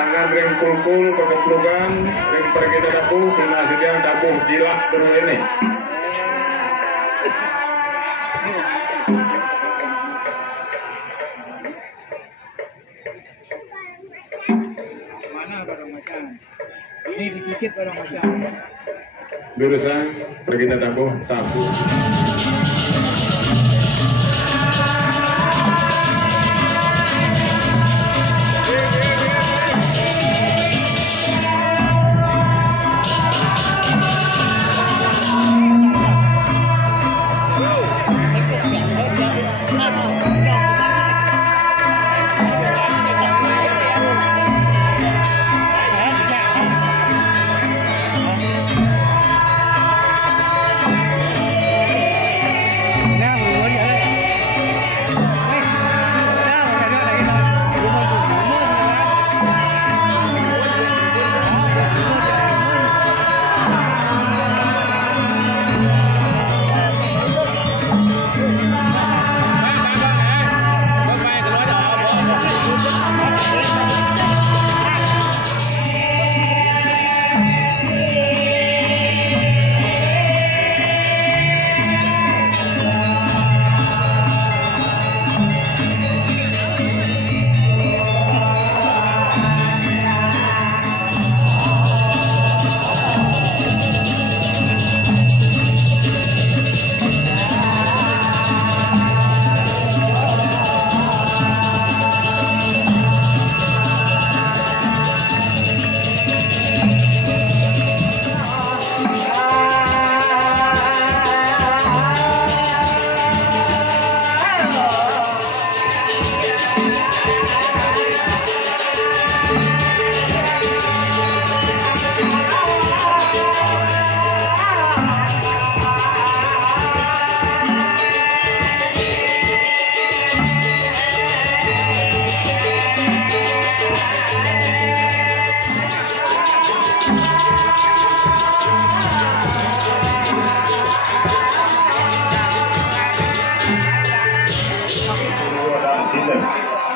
tangan ring kulkul kekeplugan ring pergi dadaku kena sedang dapuh gila terus ini. Mana barang macam? Ini dikit barang macam. Jurusan pergi dadaku tabu.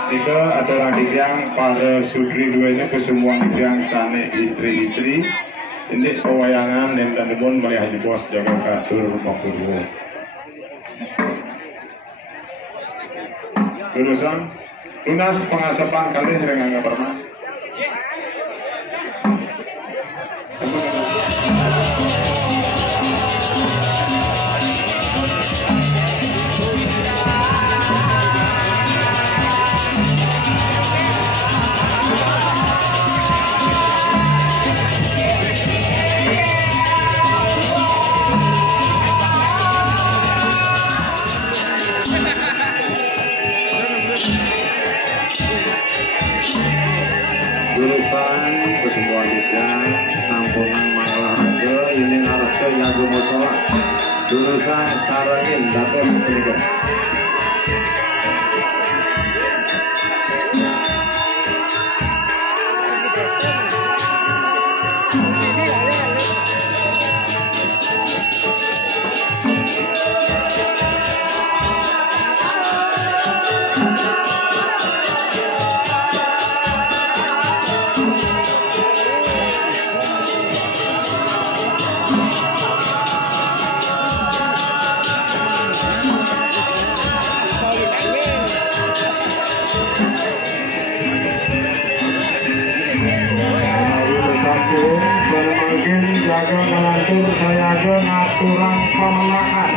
Tiga adalah yang pada sudri dua ini kesemua yang sana istri-istri ini pewayangan dan tandemon melihat bos jaga katur makuru. Jurusan lunas pengasapan kali dengan nggak pernah. Jurusan pertemuan hijau sampungan Malaraga ini harusnya yang bermusuh. Jurusan Sarangin dapat menunggu. Jaga melantur saya ke ngaturan pemelaan.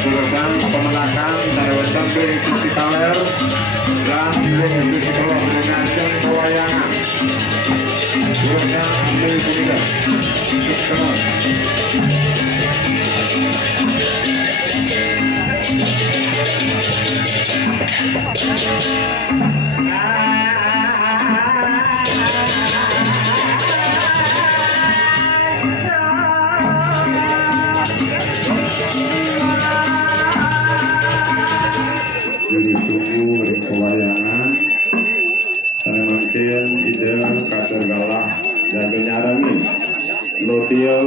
Jurusan pemenangan Tarawetan Institusi Kaler dan Institusi Kaler dengan pewayangan jurusan tunggu pewayangan saya mungkin ide kader galah dan penyarangi Lotio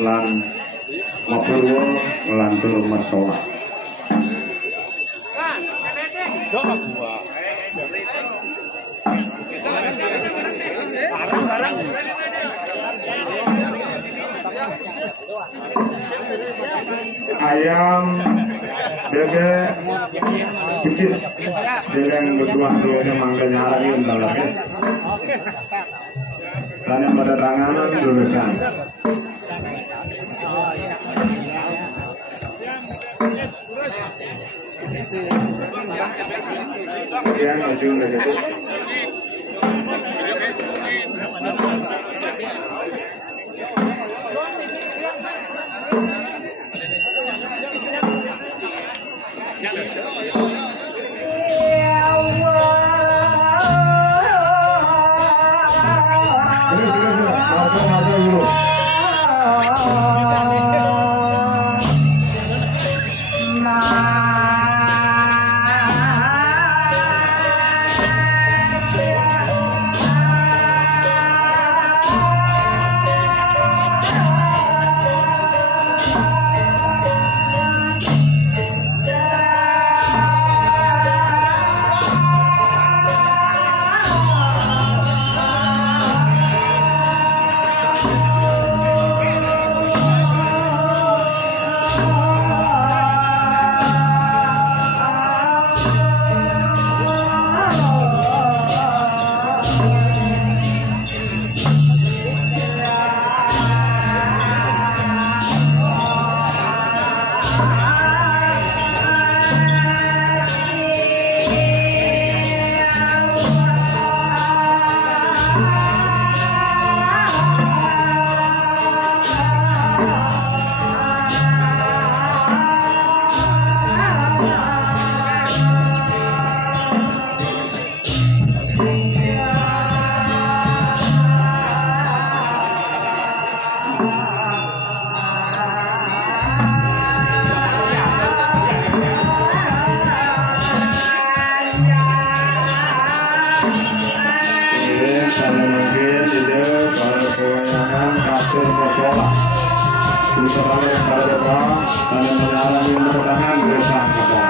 lan Mapurwo melantur masalah ayam bebek kecil dengan berdua semuanya mangganya hari untuk lagi dan pada tanganan jurusan yang ujung dari itu sholat. Usahakan pada doa dan mengalami merupakan bersama kita.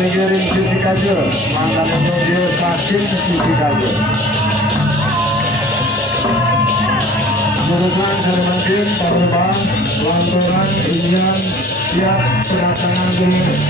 Mengiring sisi kaje, mana dia sakit sisi kaje. Merupakan Kalimantan, Paruman, Lanturan, Irian, siap kedatangan gubernur.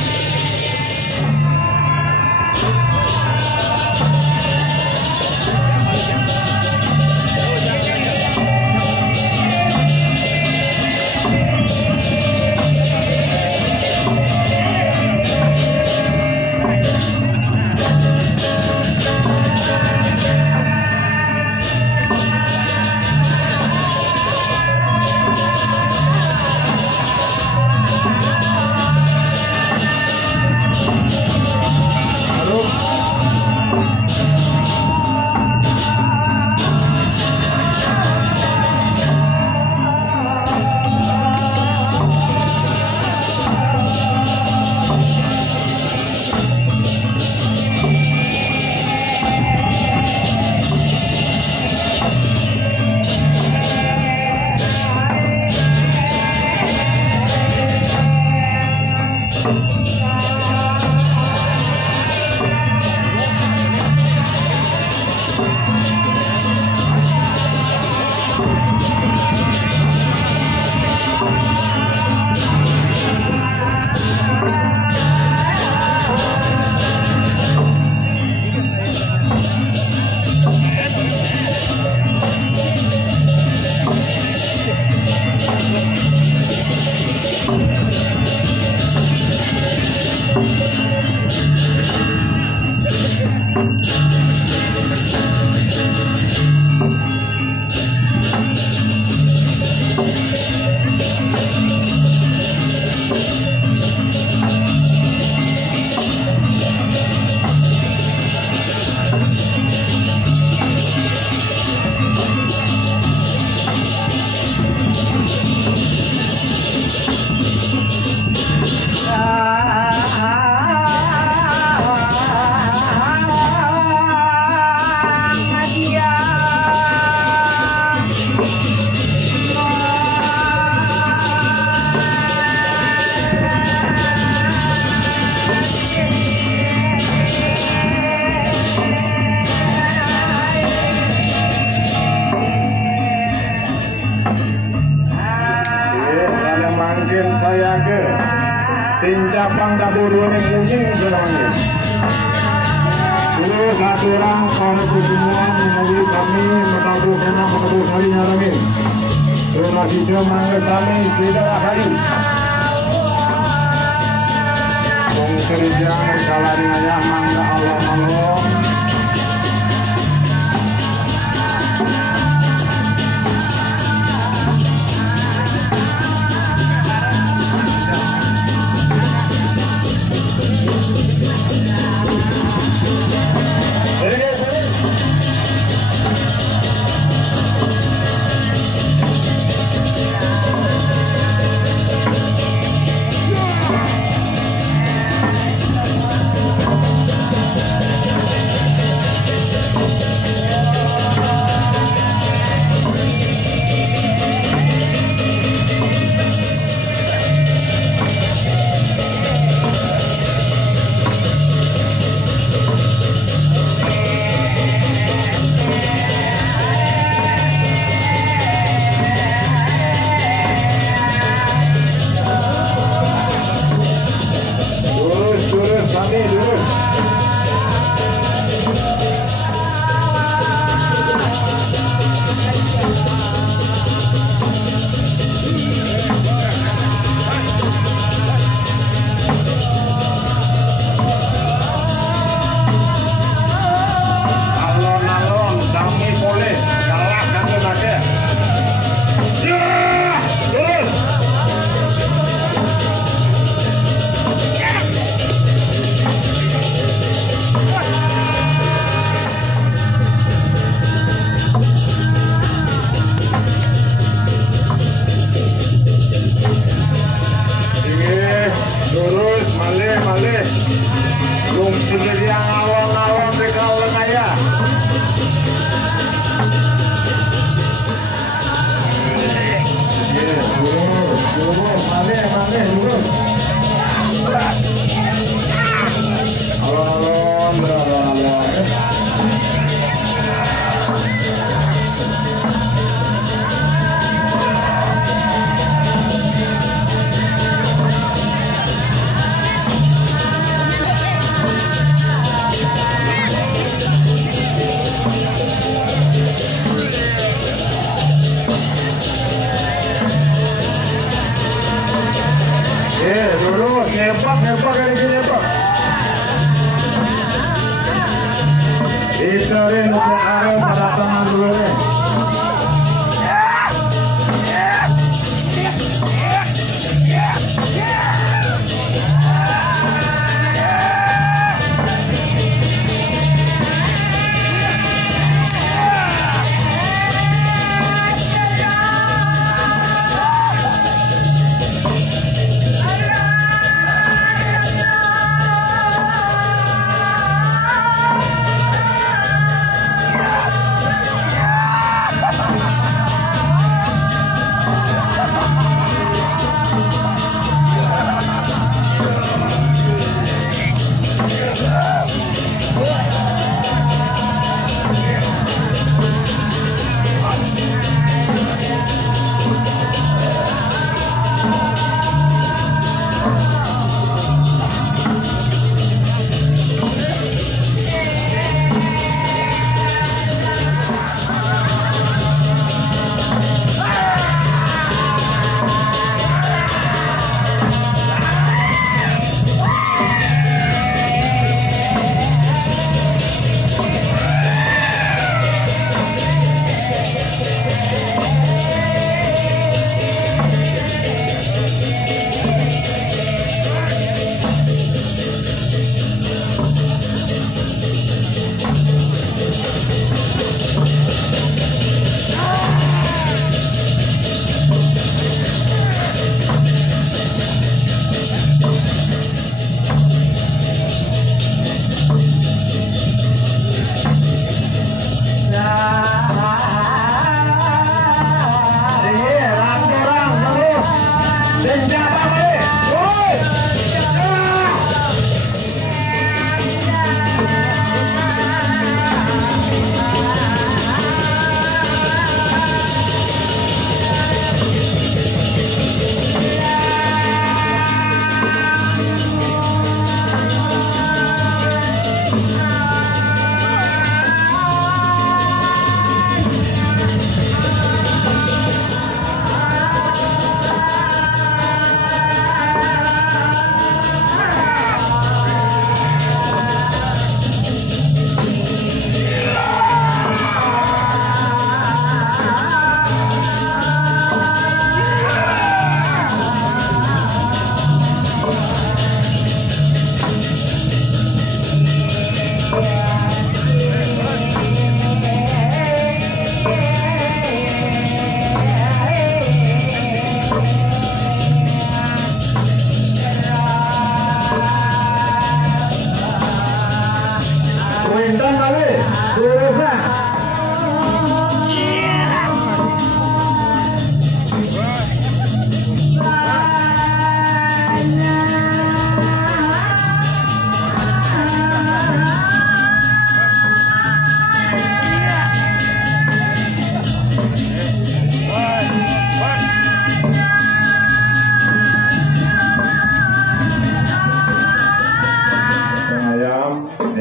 Rincapang dapur ning kucing semuanya. Terus satu orang para pertemuan melalui kami menabuh kena menabuh salinya kami. Terus masih cuma kami sudah hari. Kerjaan salarinya mangga Allah Allah. Nyepak dari sini nyepak. Itu rin untuk arah pada tangan dulu nih.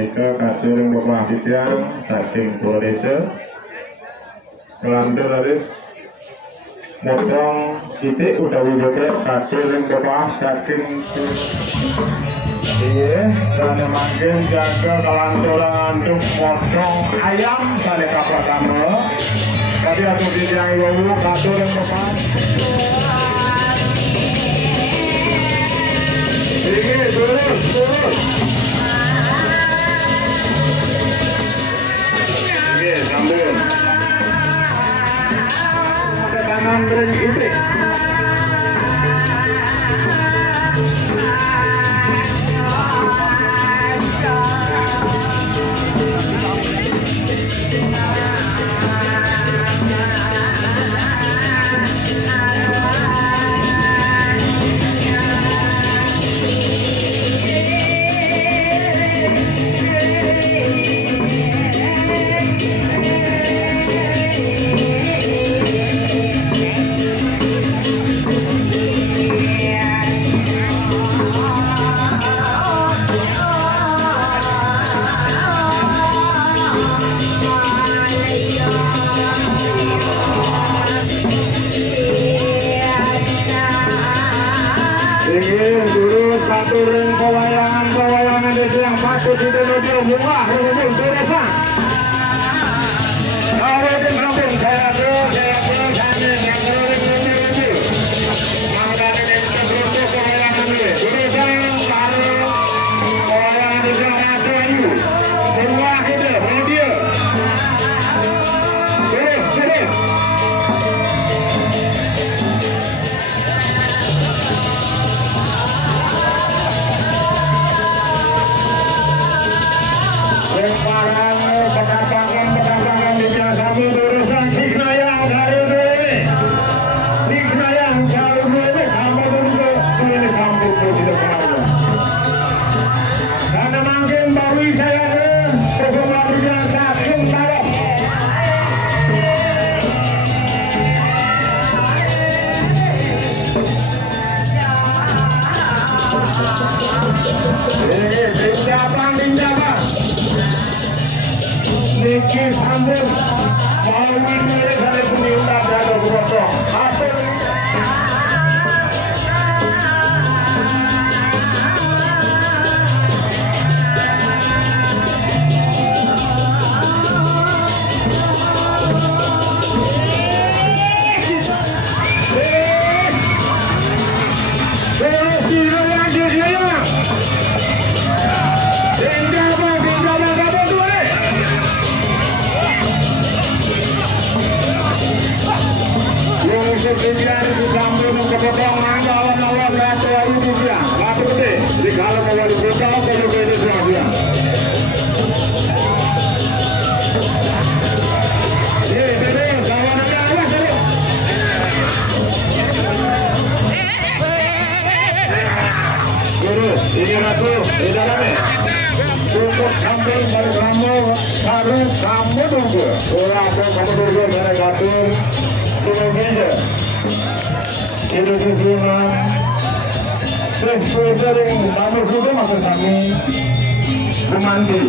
Nika katurung Bapak Fitian saking Pulau Desa Kelantur Aris Motong titik utawi botek katurung Bapak saking iya sana makin jaga kelanturan antum motong ayam sana kapal kamu tadi aku bilang ibu katurung Bapak ini turun sambung ada tangan bering itik turun pewayangan itu yang patut didengar bunga rumput desa. Kalau di kampung saya terus kami yang rumput. Maka ini terus pewayangan ini. Terus baru pewayangan itu yang ada itu. Bunga itu dia. Terus. Pedagang di jasa urusan Ciknayang dari ini. Ciknayang dari ini kamu dulu ini sambut presiden pengaruh. Karena makin baru saya bersama berjasa kembali. Ini siapa? Niki sambung mau ini dari pemerintah dari Gubernur hasil ini ratu di dalamnya cukup sampai dari kamu harus kamu tunggu kamu tunggu dari katur tunggu ini susunan sesuai sering kamu juga masuk kami mandi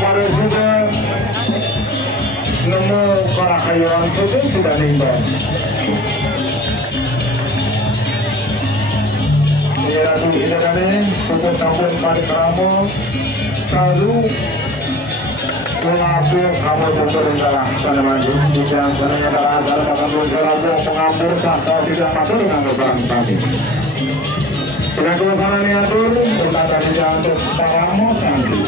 pada sudah nemu para kayuan sudah nimbang. Ya, ini kami untuk tahun pada kamu selalu mengatur kamu untuk rencana pada maju yang sebenarnya adalah kamu selalu mengatur kalau tidak masuk dengan kebenaran kami. Dengan kebenaran yang atur kita tadi untuk kamu santi.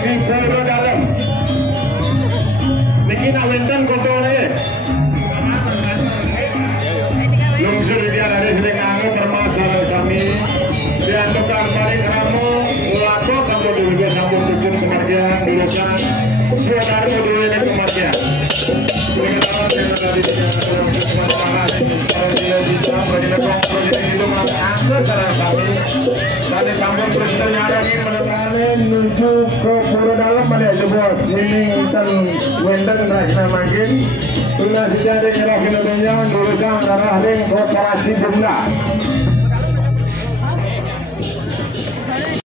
si Pura Dalam. Niki nak wenten kontrolnya. Lungsur dia dari sering anggo permasalahan kami. Dia tukar balik kamu melapor kalau dulu dia sambung tujuan kemargian lulusan suara dulu ini kemargian. Berkata dengan tadi dia langsung semangat kalau dia bisa berjalan proyek itu mengangkat saran kami. Tadi sambung terus ternyata menekan menuju ke Pura Dalam pada jebos ini dan wenten nak makin. Sudah sejadi kerah kinerja lulusan arah ring korporasi jumlah.